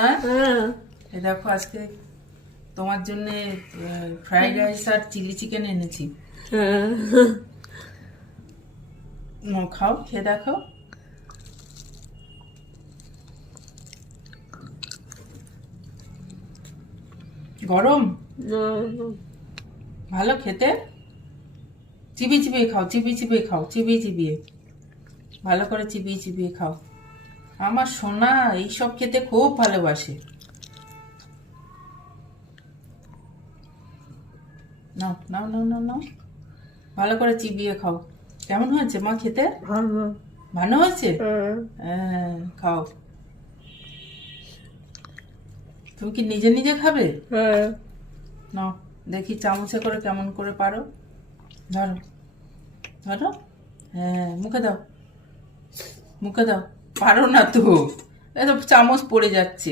হ্যাঁ, এই দেখো আজকে তোমার জন্য ফ্রাইড রাইস আর চিলি চিকেন এনেছি। খাও, খেয়ে দেখো। গরম ভালো খেতে। চিবিয়ে চিবিয়ে খাও, চিবিয়ে চিবিয়ে খাও, চিবিয়ে চিবিয়ে ভালো করে চিবিয়ে চিবিয়ে খাও। আমার সোনা এইসব খেতে খুব ভালোবাসে। নাও নাও নাও নাও নাও, ভালো করে চিবিয়ে খাও। কেমন হয়েছে মা খেতে? ভালো হয়েছে? হ্যাঁ, খাও। তুমি কি নিজে নিজে খাবে? নাও দেখি চামচে করে কেমন করে পারো। ধরো ধরো, হ্যাঁ মুখে দাও, মুখে দাও। পারো না তো, এত চামচ পড়ে যাচ্ছে।